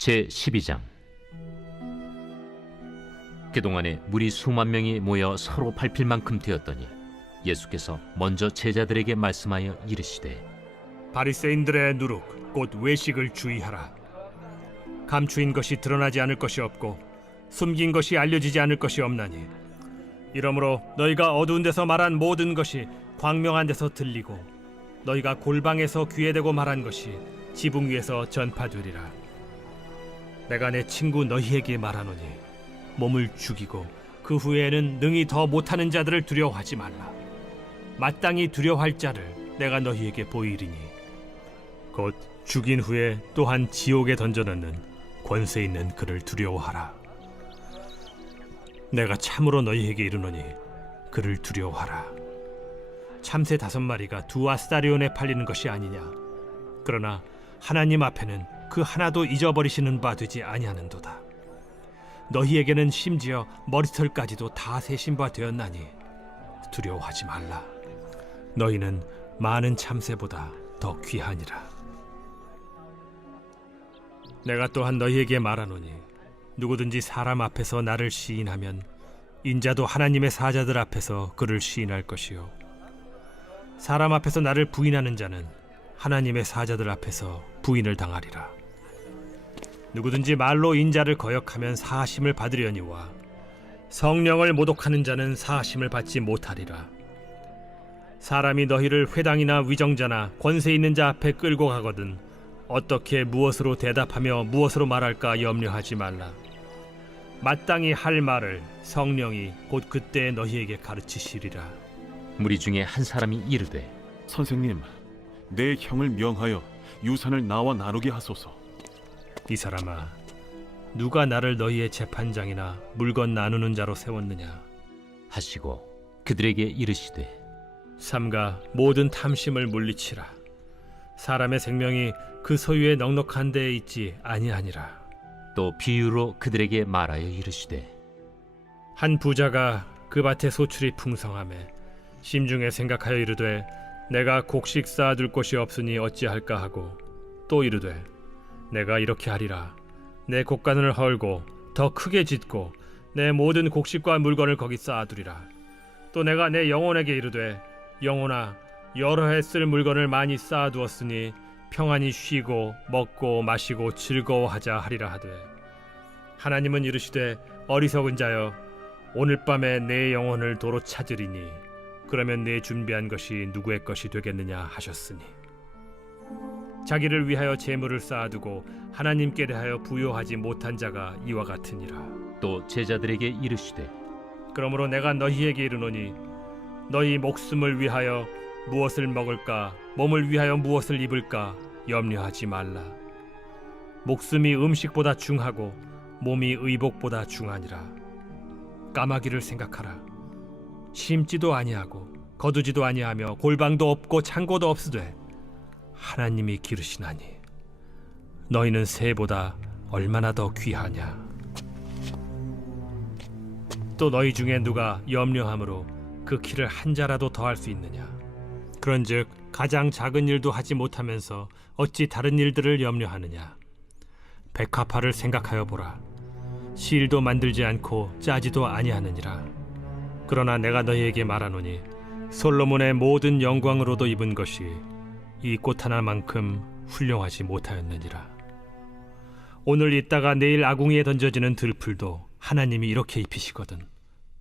제12장. 그동안에 무리 수만 명이 모여 서로 밟힐 만큼 되었더니 예수께서 먼저 제자들에게 말씀하여 이르시되, 바리새인들의 누룩 곧 외식을 주의하라. 감추인 것이 드러나지 않을 것이 없고 숨긴 것이 알려지지 않을 것이 없나니, 이러므로 너희가 어두운 데서 말한 모든 것이 광명한 데서 들리고 너희가 골방에서 귀에 대고 말한 것이 지붕 위에서 전파되리라. 내가 내 친구 너희에게 말하노니 몸을 죽이고 그 후에는 능히 더 못하는 자들을 두려워하지 말라. 마땅히 두려워할 자를 내가 너희에게 보이리니 곧 죽인 후에 또한 지옥에 던져넣는 권세 있는 그를 두려워하라. 내가 참으로 너희에게 이르노니 그를 두려워하라. 참새 5마리가 2아스타리온에 팔리는 것이 아니냐. 그러나 하나님 앞에는 그 하나도 잊어버리시는 바 되지 아니하는도다. 너희에게는 심지어 머리털까지도 다 세신 바 되었나니 두려워하지 말라. 너희는 많은 참새보다 더 귀하니라. 내가 또한 너희에게 말하노니 누구든지 사람 앞에서 나를 시인하면 인자도 하나님의 사자들 앞에서 그를 시인할 것이요, 사람 앞에서 나를 부인하는 자는 하나님의 사자들 앞에서 부인을 당하리라. 누구든지 말로 인자를 거역하면 사하심을 받으려니와 성령을 모독하는 자는 사하심을 받지 못하리라. 사람이 너희를 회당이나 위정자나 권세 있는 자 앞에 끌고 가거든 어떻게 무엇으로 대답하며 무엇으로 말할까 염려하지 말라. 마땅히 할 말을 성령이 곧 그때 너희에게 가르치시리라. 무리 중에 한 사람이 이르되, 선생님, 내 형을 명하여 유산을 나와 나누게 하소서. 이 사람아, 누가 나를 너희의 재판장이나 물건 나누는 자로 세웠느냐 하시고 그들에게 이르시되, 삼가 모든 탐심을 물리치라. 사람의 생명이 그 소유의 넉넉한 데에 있지 아니하니라. 또 비유로 그들에게 말하여 이르시되, 한 부자가 그 밭에 소출이 풍성하매 심중에 생각하여 이르되 내가 곡식 쌓아둘 곳이 없으니 어찌할까 하고, 또 이르되 내가 이렇게 하리라. 내 곡간을 헐고 더 크게 짓고 내 모든 곡식과 물건을 거기 쌓아두리라. 또 내가 내 영혼에게 이르되 영혼아, 여러 해 쓸 물건을 많이 쌓아두었으니 평안히 쉬고 먹고 마시고 즐거워하자 하리라 하되, 하나님은 이르시되 어리석은 자여, 오늘 밤에 내 영혼을 도로 찾으리니 그러면 내 준비한 것이 누구의 것이 되겠느냐 하셨으니, 자기를 위하여 재물을 쌓아두고 하나님께 대하여 부요하지 못한 자가 이와 같으니라. 또 제자들에게 이르시되, 그러므로 내가 너희에게 이르노니 너희 목숨을 위하여 무엇을 먹을까, 몸을 위하여 무엇을 입을까 염려하지 말라. 목숨이 음식보다 중하고 몸이 의복보다 중하니라. 까마귀를 생각하라. 심지도 아니하고 거두지도 아니하며 골방도 없고 창고도 없으되 하나님이 기르시나니 너희는 새보다 얼마나 더 귀하냐. 또 너희 중에 누가 염려함으로 그 키를 한 자라도 더할 수 있느냐. 그런즉 가장 작은 일도 하지 못하면서 어찌 다른 일들을 염려하느냐. 백합화를 생각하여 보라. 실도 만들지 않고 짜지도 아니하느니라. 그러나 내가 너희에게 말하노니 솔로몬의 모든 영광으로도 입은 것이 이 꽃 하나만큼 훌륭하지 못하였느니라. 오늘 있다가 내일 아궁이에 던져지는 들풀도 하나님이 이렇게 입히시거든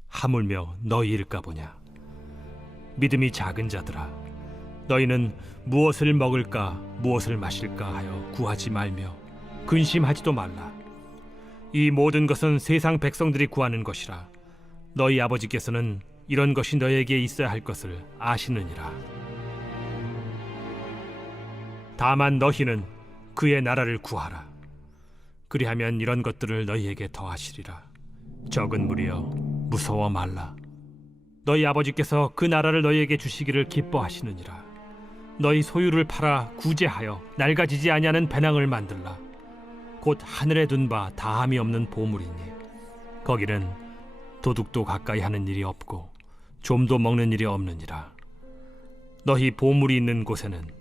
하물며 너희일까 보냐. 믿음이 작은 자들아, 너희는 무엇을 먹을까 무엇을 마실까 하여 구하지 말며 근심하지도 말라. 이 모든 것은 세상 백성들이 구하는 것이라. 너희 아버지께서는 이런 것이 너희에게 있어야 할 것을 아시느니라. 다만 너희는 그의 나라를 구하라. 그리하면 이런 것들을 너희에게 더하시리라. 적은 무리여, 무서워 말라. 너희 아버지께서 그 나라를 너희에게 주시기를 기뻐하시느니라. 너희 소유를 팔아 구제하여 낡아지지 아니하는 배낭을 만들라. 곧 하늘에 둔 바 다함이 없는 보물이니 거기는 도둑도 가까이 하는 일이 없고 좀도 먹는 일이 없느니라. 너희 보물이 있는 곳에는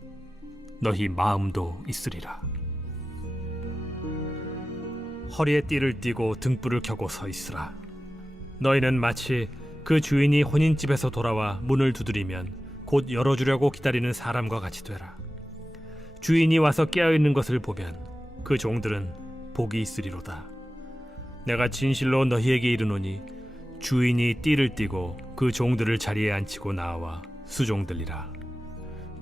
너희 마음도 있으리라. 허리에 띠를 띠고 등불을 켜고 서 있으라. 너희는 마치 그 주인이 혼인집에서 돌아와 문을 두드리면 곧 열어주려고 기다리는 사람과 같이 되라. 주인이 와서 깨어있는 것을 보면 그 종들은 복이 있으리로다. 내가 진실로 너희에게 이르노니 주인이 띠를 띠고 그 종들을 자리에 앉히고 나와 수종들리라.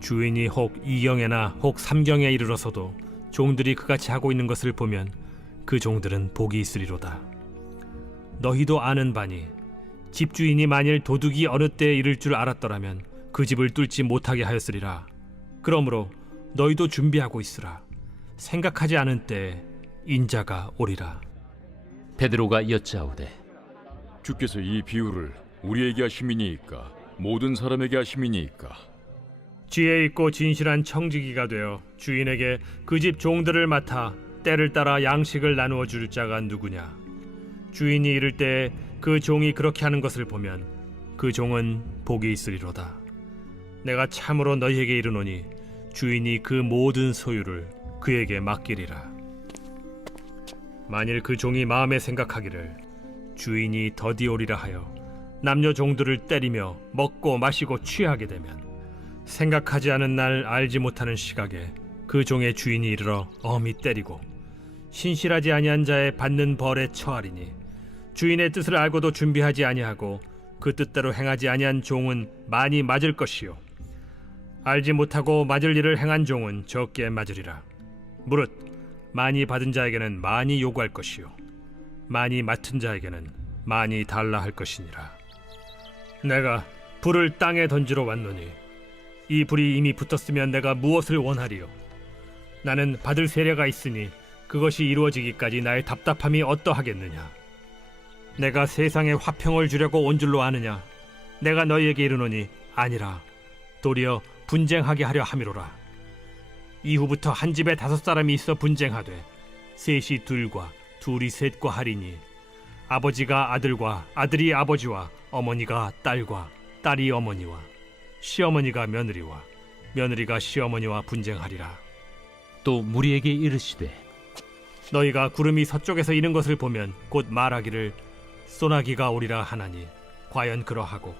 주인이 혹 2경에나 혹 3경에 이르러서도 종들이 그같이 하고 있는 것을 보면 그 종들은 복이 있으리로다. 너희도 아는 바니 집주인이 만일 도둑이 어느 때에 이를 줄 알았더라면 그 집을 뚫지 못하게 하였으리라. 그러므로 너희도 준비하고 있으라. 생각하지 않은 때에 인자가 오리라. 베드로가 여짜오되 주께서 이 비유를 우리에게 하심이니이까 모든 사람에게 하심이니이까? 지혜 있고 진실한 청지기가 되어 주인에게 그 집 종들을 맡아 때를 따라 양식을 나누어 줄 자가 누구냐? 주인이 이를 때에 그 종이 그렇게 하는 것을 보면 그 종은 복이 있으리로다. 내가 참으로 너희에게 이르노니 주인이 그 모든 소유를 그에게 맡기리라. 만일 그 종이 마음에 생각하기를 주인이 더디 오리라 하여 남녀 종들을 때리며 먹고 마시고 취하게 되면 생각하지 않은 날 알지 못하는 시각에 그 종의 주인이 이르러 엄히 때리고 신실하지 아니한 자의 받는 벌에 처하리니 주인의 뜻을 알고도 준비하지 아니하고 그 뜻대로 행하지 아니한 종은 많이 맞을 것이요 알지 못하고 맞을 일을 행한 종은 적게 맞으리라. 무릇 많이 받은 자에게는 많이 요구할 것이요 많이 맡은 자에게는 많이 달라 할 것이니라. 내가 불을 땅에 던지러 왔노니 이 불이 이미 붙었으면 내가 무엇을 원하리요? 나는 받을 세례가 있으니 그것이 이루어지기까지 나의 답답함이 어떠하겠느냐? 내가 세상에 화평을 주려고 온 줄로 아느냐? 내가 너희에게 이르노니 아니라 도리어 분쟁하게 하려 함이로라. 이후부터 한 집에 5사람이 있어 분쟁하되 셋이 둘과 둘이 셋과 하리니 아버지가 아들과 아들이 아버지와 어머니가 딸과 딸이 어머니와 시어머니가 며느리와 며느리가 시어머니와 분쟁하리라. 또 무리에게 이르시되 너희가 구름이 서쪽에서 이는 것을 보면 곧 말하기를 소나기가 오리라 하나니 과연 그러하고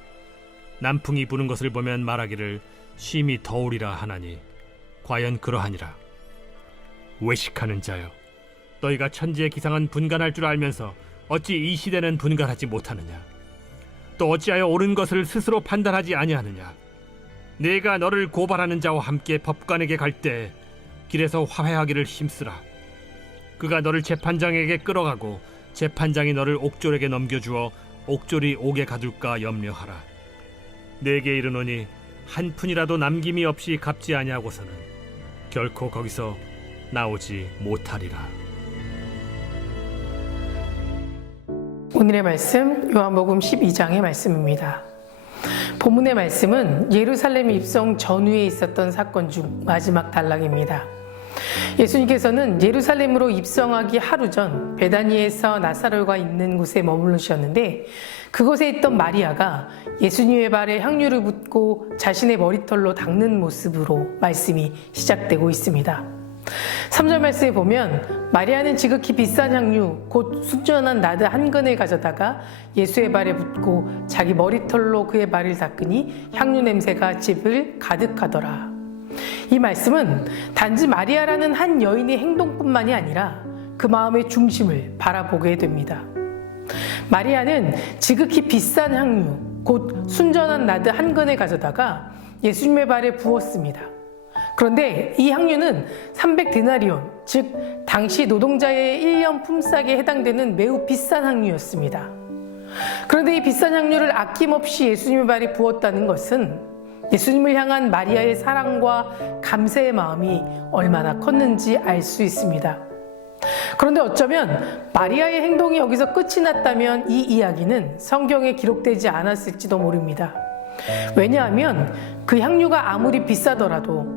남풍이 부는 것을 보면 말하기를 심히 더우리라 하나니 과연 그러하니라. 외식하는 자여, 너희가 천지의 기상은 분간할 줄 알면서 어찌 이 시대는 분간하지 못하느냐? 또 어찌하여 옳은 것을 스스로 판단하지 아니하느냐? 내가 너를 고발하는 자와 함께 법관에게 갈 때 길에서 화해하기를 힘쓰라. 그가 너를 재판장에게 끌어가고 재판장이 너를 옥졸에게 넘겨주어 옥졸이 옥에 가둘까 염려하라. 내게 이르노니 한 푼이라도 남김이 없이 갚지 아니하고서는 결코 거기서 나오지 못하리라. 오늘의 말씀 요한복음 12장의 말씀입니다. 본문의 말씀은 예루살렘 입성 전후에 있었던 사건 중 마지막 단락입니다. 예수님께서는 예루살렘으로 입성하기 하루 전 베다니에서 나사로가 있는 곳에 머무르셨는데 그곳에 있던 마리아가 예수님의 발에 향유를 붓고 자신의 머리털로 닦는 모습으로 말씀이 시작되고 있습니다. 3절 말씀에 보면 마리아는 지극히 비싼 향유 곧 순전한 나드 한 근을 가져다가 예수의 발에 붓고 자기 머리털로 그의 발을 닦으니 향유 냄새가 집을 가득하더라. 이 말씀은 단지 마리아라는 한 여인의 행동뿐만이 아니라 그 마음의 중심을 바라보게 됩니다. 마리아는 지극히 비싼 향유 곧 순전한 나드 한 근을 가져다가 예수님의 발에 부었습니다. 그런데 이 향유는 300데나리온, 즉 당시 노동자의 1년 품삯에 해당되는 매우 비싼 향유였습니다. 그런데 이 비싼 향유를 아낌없이 예수님의 발에 부었다는 것은 예수님을 향한 마리아의 사랑과 감사의 마음이 얼마나 컸는지 알 수 있습니다. 그런데 어쩌면 마리아의 행동이 여기서 끝이 났다면 이 이야기는 성경에 기록되지 않았을지도 모릅니다. 왜냐하면 그 향유가 아무리 비싸더라도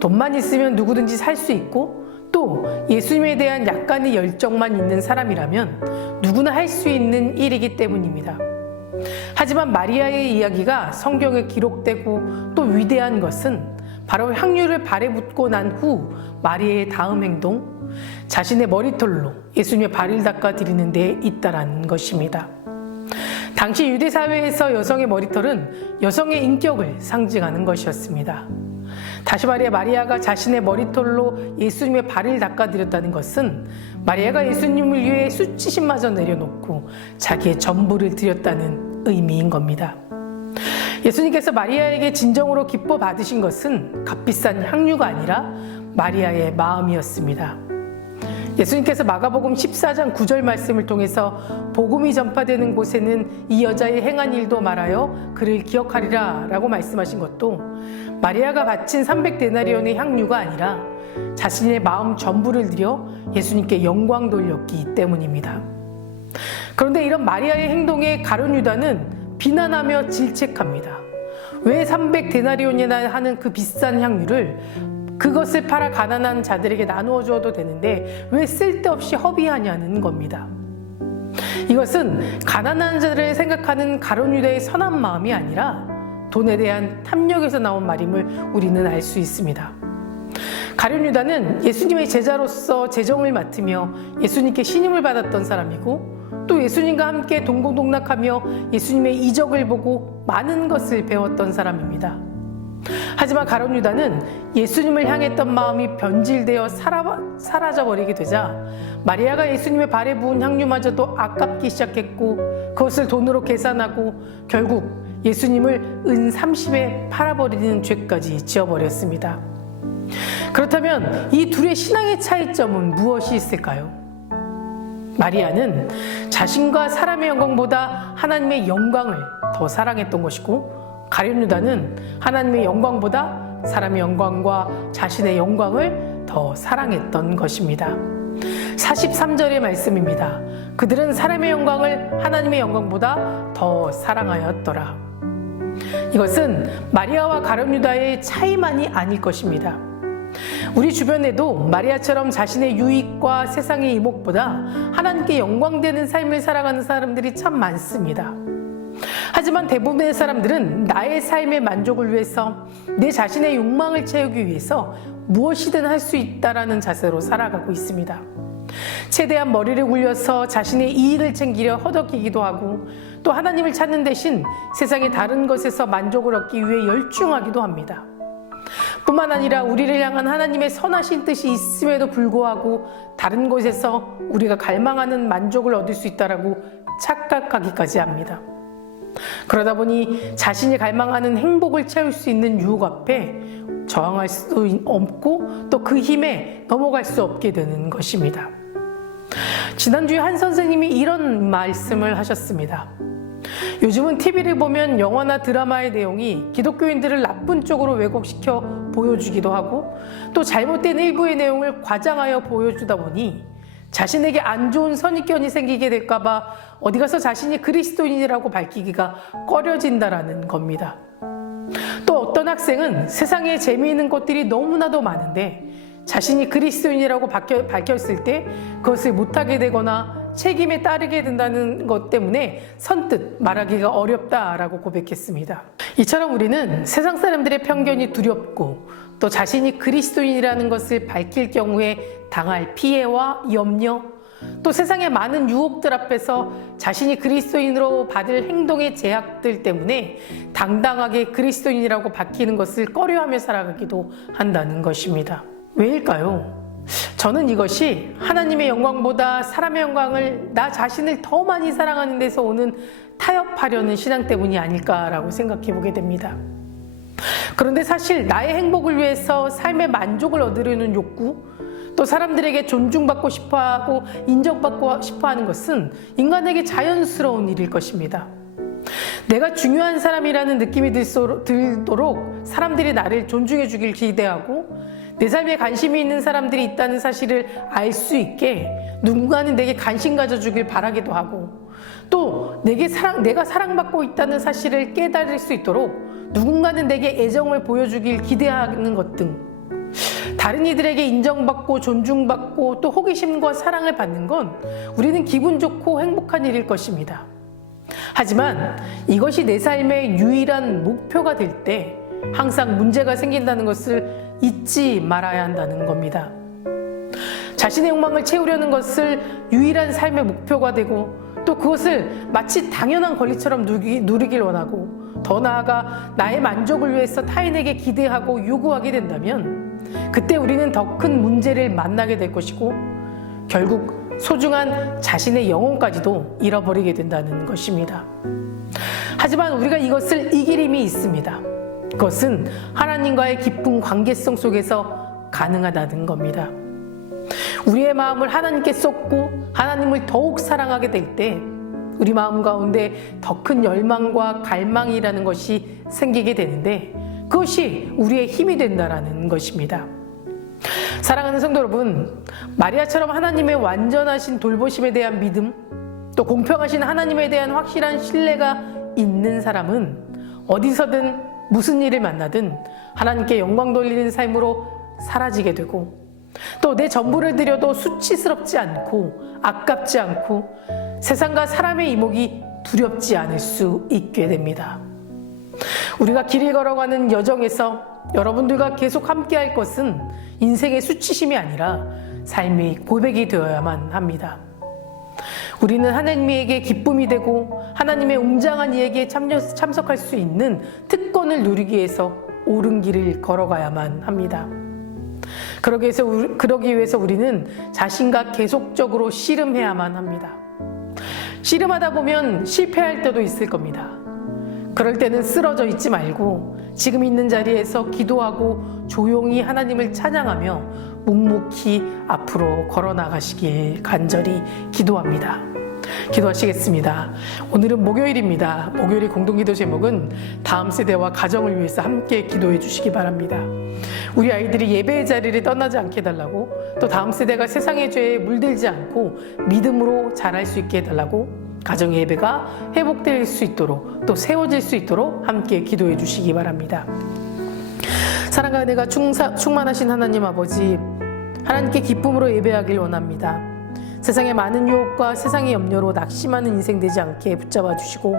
돈만 있으면 누구든지 살 수 있고 또 예수님에 대한 약간의 열정만 있는 사람이라면 누구나 할 수 있는 일이기 때문입니다. 하지만 마리아의 이야기가 성경에 기록되고 또 위대한 것은 바로 향유를 발에 붓고 난 후 마리아의 다음 행동, 자신의 머리털로 예수님의 발을 닦아 드리는 데 있다라는 것입니다. 당시 유대 사회에서 여성의 머리털은 여성의 인격을 상징하는 것이었습니다. 다시 말해 마리아가 자신의 머리털로 예수님의 발을 닦아드렸다는 것은 마리아가 예수님을 위해 수치심마저 내려놓고 자기의 전부를 드렸다는 의미인 겁니다. 예수님께서 마리아에게 진정으로 기뻐 받으신 것은 값비싼 향유가 아니라 마리아의 마음이었습니다. 예수님께서 마가복음 14장 9절 말씀을 통해서 복음이 전파되는 곳에는 이 여자의 행한 일도 말하여 그를 기억하리라 라고 말씀하신 것도 마리아가 바친 300데나리온의 향유가 아니라 자신의 마음 전부를 들여 예수님께 영광 돌렸기 때문입니다. 그런데 이런 마리아의 행동에 가룟 유다는 비난하며 질책합니다. 왜 300데나리온이나 하는 그 비싼 향유를 그것을 팔아 가난한 자들에게 나누어 주어도 되는데 왜 쓸데없이 허비하냐는 겁니다. 이것은 가난한 자들을 생각하는 가룟 유다의 선한 마음이 아니라 돈에 대한 탐욕에서 나온 말임을 우리는 알 수 있습니다. 가룟 유다는 예수님의 제자로서 재정을 맡으며 예수님께 신임을 받았던 사람이고 또 예수님과 함께 동고동락하며 예수님의 이적을 보고 많은 것을 배웠던 사람입니다. 하지만 가룟 유다는 예수님을 향했던 마음이 변질되어 사라져버리게 되자 마리아가 예수님의 발에 부은 향유마저도 아깝기 시작했고 그것을 돈으로 계산하고 결국 예수님을 은 30에 팔아버리는 죄까지 지어버렸습니다. 그렇다면 이 둘의 신앙의 차이점은 무엇이 있을까요? 마리아는 자신과 사람의 영광보다 하나님의 영광을 더 사랑했던 것이고 가룟 유다는 하나님의 영광보다 사람의 영광과 자신의 영광을 더 사랑했던 것입니다. 43절의 말씀입니다. 그들은 사람의 영광을 하나님의 영광보다 더 사랑하였더라. 이것은 마리아와 가룟 유다의 차이만이 아닐 것입니다. 우리 주변에도 마리아처럼 자신의 유익과 세상의 이목보다 하나님께 영광되는 삶을 살아가는 사람들이 참 많습니다. 하지만 대부분의 사람들은 나의 삶의 만족을 위해서 내 자신의 욕망을 채우기 위해서 무엇이든 할 수 있다라는 자세로 살아가고 있습니다. 최대한 머리를 굴려서 자신의 이익을 챙기려 허덕이기도 하고 또 하나님을 찾는 대신 세상의 다른 것에서 만족을 얻기 위해 열중하기도 합니다. 뿐만 아니라 우리를 향한 하나님의 선하신 뜻이 있음에도 불구하고 다른 곳에서 우리가 갈망하는 만족을 얻을 수 있다라고 착각하기까지 합니다. 그러다 보니 자신이 갈망하는 행복을 채울 수 있는 유혹 앞에 저항할 수 없고 또 그 힘에 넘어갈 수 없게 되는 것입니다. 지난주에 한 선생님이 이런 말씀을 하셨습니다. 요즘은 TV를 보면 영화나 드라마의 내용이 기독교인들을 나쁜 쪽으로 왜곡시켜 보여주기도 하고 또 잘못된 일부의 내용을 과장하여 보여주다 보니 자신에게 안 좋은 선입견이 생기게 될까봐 어디 가서 자신이 그리스도인이라고 밝히기가 꺼려진다라는 겁니다. 또 어떤 학생은 세상에 재미있는 것들이 너무나도 많은데 자신이 그리스도인이라고 밝혔을 때 그것을 못하게 되거나 책임에 따르게 된다는 것 때문에 선뜻 말하기가 어렵다라고 고백했습니다. 이처럼 우리는 세상 사람들의 편견이 두렵고 또 자신이 그리스도인이라는 것을 밝힐 경우에 당할 피해와 염려, 또 세상의 많은 유혹들 앞에서 자신이 그리스도인으로 받을 행동의 제약들 때문에 당당하게 그리스도인이라고 밝히는 것을 꺼려하며 살아가기도 한다는 것입니다. 왜일까요? 저는 이것이 하나님의 영광보다 사람의 영광을 나 자신을 더 많이 사랑하는 데서 오는 타협하려는 신앙 때문이 아닐까라고 생각해 보게 됩니다. 그런데 사실 나의 행복을 위해서 삶의 만족을 얻으려는 욕구, 또 사람들에게 존중받고 싶어하고 인정받고 싶어하는 것은 인간에게 자연스러운 일일 것입니다. 내가 중요한 사람이라는 느낌이 들도록 사람들이 나를 존중해 주길 기대하고 내 삶에 관심이 있는 사람들이 있다는 사실을 알 수 있게 누군가는 내게 관심 가져주길 바라기도 하고 또 내가 사랑받고 있다는 사실을 깨달을 수 있도록 누군가는 내게 애정을 보여주길 기대하는 것 등 다른 이들에게 인정받고 존중받고 또 호기심과 사랑을 받는 건 우리는 기분 좋고 행복한 일일 것입니다. 하지만 이것이 내 삶의 유일한 목표가 될 때 항상 문제가 생긴다는 것을 잊지 말아야 한다는 겁니다. 자신의 욕망을 채우려는 것을 유일한 삶의 목표가 되고 또 그것을 마치 당연한 권리처럼 누리길 원하고 더 나아가 나의 만족을 위해서 타인에게 기대하고 요구하게 된다면 그때 우리는 더 큰 문제를 만나게 될 것이고 결국 소중한 자신의 영혼까지도 잃어버리게 된다는 것입니다. 하지만 우리가 이것을 이길 힘이 있습니다. 그것은 하나님과의 깊은 관계성 속에서 가능하다는 겁니다. 우리의 마음을 하나님께 쏟고 하나님을 더욱 사랑하게 될 때 우리 마음 가운데 더 큰 열망과 갈망이라는 것이 생기게 되는데 그것이 우리의 힘이 된다는 것입니다. 사랑하는 성도 여러분, 마리아처럼 하나님의 완전하신 돌보심에 대한 믿음, 또 공평하신 하나님에 대한 확실한 신뢰가 있는 사람은 어디서든 무슨 일을 만나든 하나님께 영광 돌리는 삶으로 사라지게 되고 또 내 전부를 드려도 수치스럽지 않고 아깝지 않고 세상과 사람의 이목이 두렵지 않을 수 있게 됩니다. 우리가 길을 걸어가는 여정에서 여러분들과 계속 함께 할 것은 인생의 수치심이 아니라 삶의 고백이 되어야만 합니다. 우리는 하나님에게 기쁨이 되고 하나님의 웅장한 이야기에 참석할 수 있는 특권을 누리기 위해서 옳은 길을 걸어가야만 합니다. 그러기 위해서 우리는 자신과 계속적으로 씨름해야만 합니다. 씨름하다 보면 실패할 때도 있을 겁니다. 그럴 때는 쓰러져 있지 말고 지금 있는 자리에서 기도하고 조용히 하나님을 찬양하며 묵묵히 앞으로 걸어나가시길 간절히 기도합니다. 기도하시겠습니다. 오늘은 목요일입니다. 목요일의 공동기도 제목은 다음 세대와 가정을 위해서 함께 기도해 주시기 바랍니다. 우리 아이들이 예배의 자리를 떠나지 않게 해달라고, 또 다음 세대가 세상의 죄에 물들지 않고 믿음으로 자랄 수 있게 해달라고, 가정의 예배가 회복될 수 있도록 또 세워질 수 있도록 함께 기도해 주시기 바랍니다. 사랑과 은혜가 충만하신 하나님 아버지, 하나님께 기쁨으로 예배하길 원합니다. 세상의 많은 유혹과 세상의 염려로 낙심하는 인생 되지 않게 붙잡아 주시고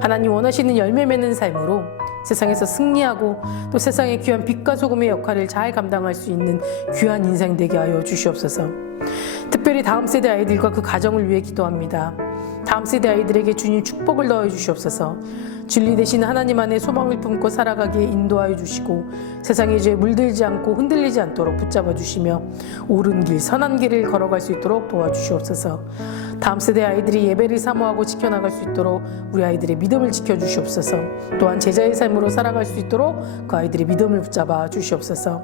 하나님 원하시는 열매 맺는 삶으로 세상에서 승리하고 또 세상의 귀한 빛과 소금의 역할을 잘 감당할 수 있는 귀한 인생 되게 하여 주시옵소서. 특별히 다음 세대 아이들과 그 가정을 위해 기도합니다. 다음 세대 아이들에게 주님 축복을 넣어 주시옵소서. 진리 되신 하나님 안에 소망을 품고 살아가기에 인도하여 주시고 세상의 죄에 물들지 않고 흔들리지 않도록 붙잡아 주시며 옳은 길, 선한 길을 걸어갈 수 있도록 도와주시옵소서. 다음 세대 아이들이 예배를 사모하고 지켜나갈 수 있도록 우리 아이들의 믿음을 지켜주시옵소서. 또한 제자의 삶으로 살아갈 수 있도록 그 아이들의 믿음을 붙잡아 주시옵소서.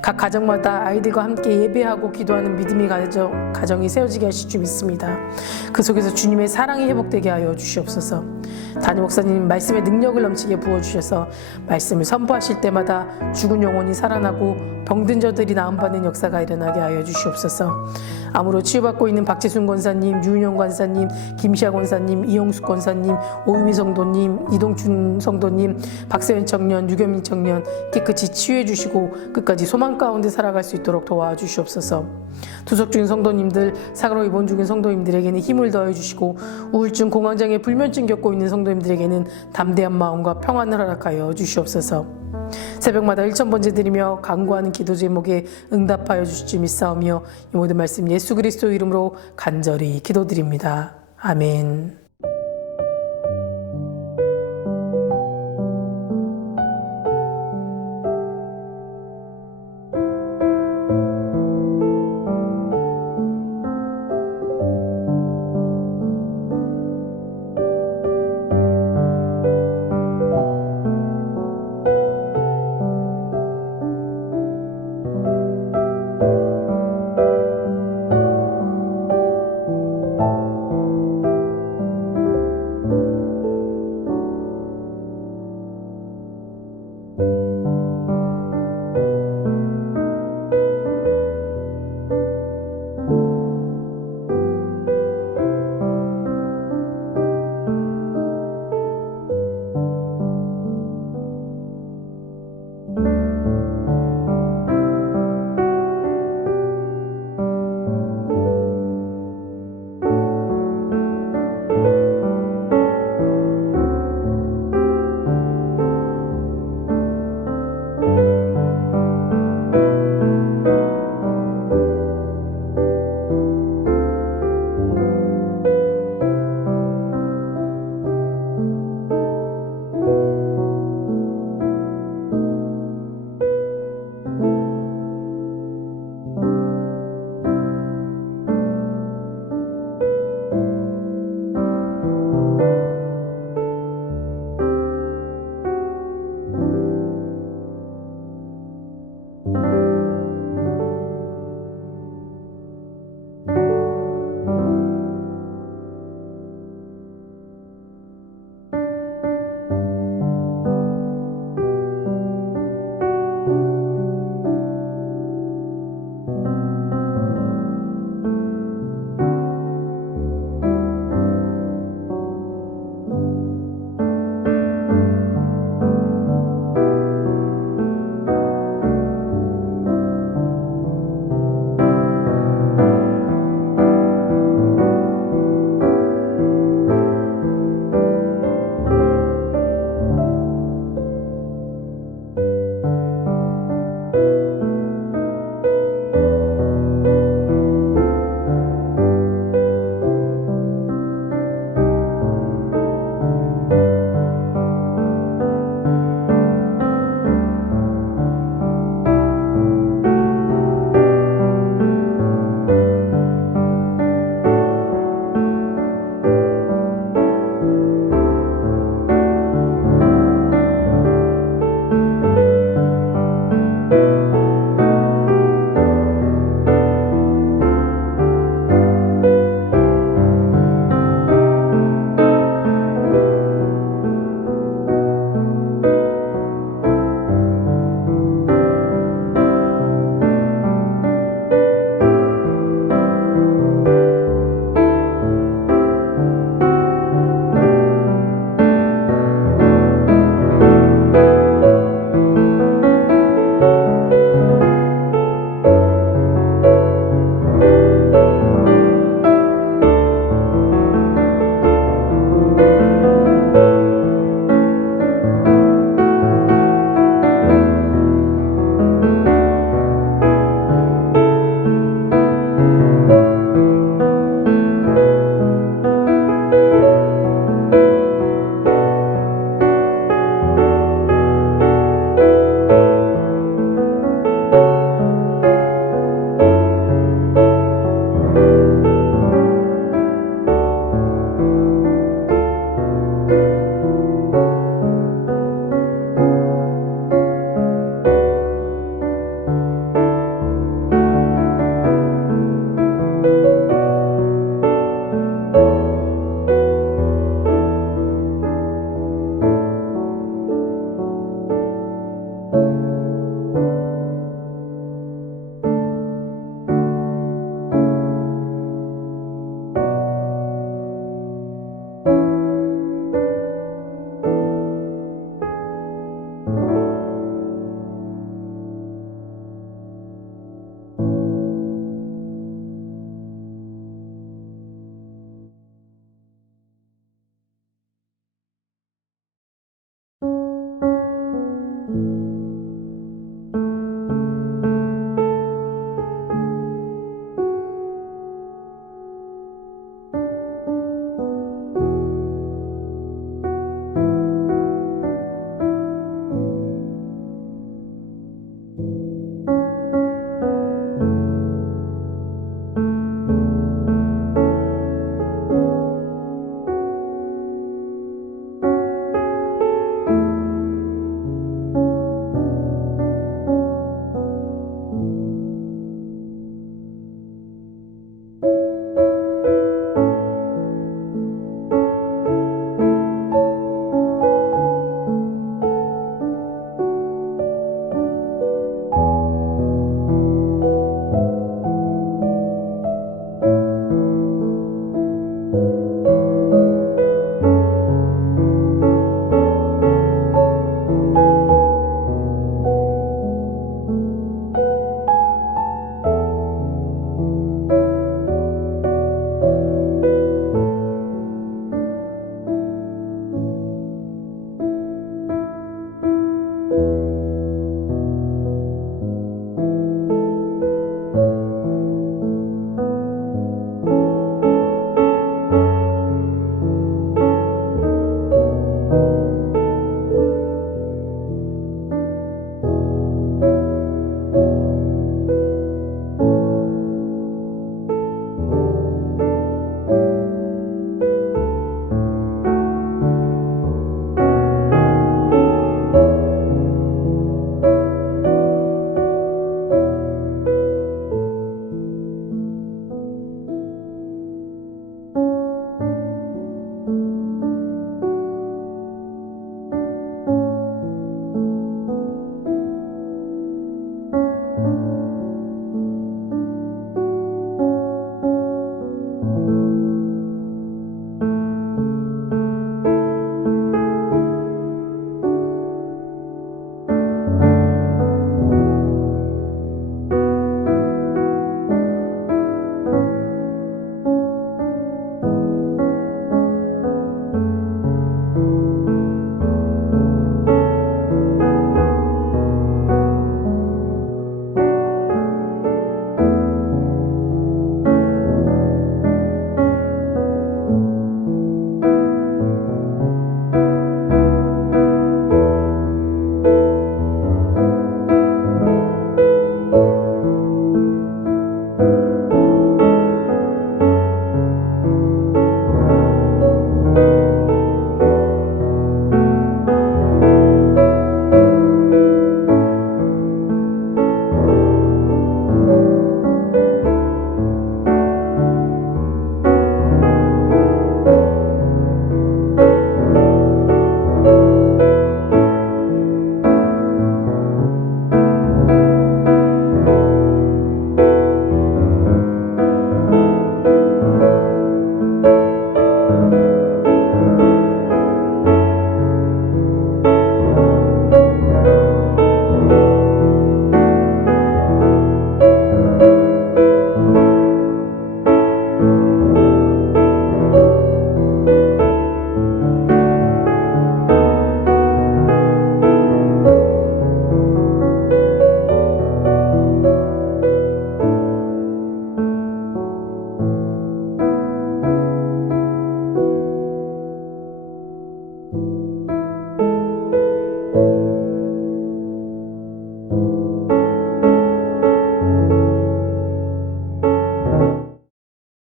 각 가정마다 아이들과 함께 예배하고 기도하는 믿음의 가정이 세워지게 하실 줄 믿습니다. 그 속에서 주님의 사랑이 회복되게 하여 주시옵소서. 담임 목사님 말씀의 능력을 넘치게 부어주셔서 말씀을 선포하실 때마다 죽은 영혼이 살아나고 병든 저들이 나음받는 역사가 일어나게 하여 주시옵소서. 암으로 치유받고 있는 박재순 권사님, 유은영 권사님, 김시아 권사님, 이영숙 권사님, 오유미 성도님, 이동춘 성도님, 박세현 청년, 유겸민 청년 깨끗이 치유해 주시고 끝까지 소망 가운데 살아갈 수 있도록 도와주시옵소서. 투석 중인 성도님들, 사고로 입원 중인 성도님들에게는 힘을 더해 주시고 우울증, 공황장애, 불면증 겪고 있는 성도님들에게는 담대한 마음과 평안을 허락하여 주시옵소서. 새벽마다 1000번째 드리며 간구하는 기도 제목에 응답하여 주실 줄 믿사오며 이 모든 말씀 예수 그리스도 이름으로 간절히 기도드립니다. 아멘.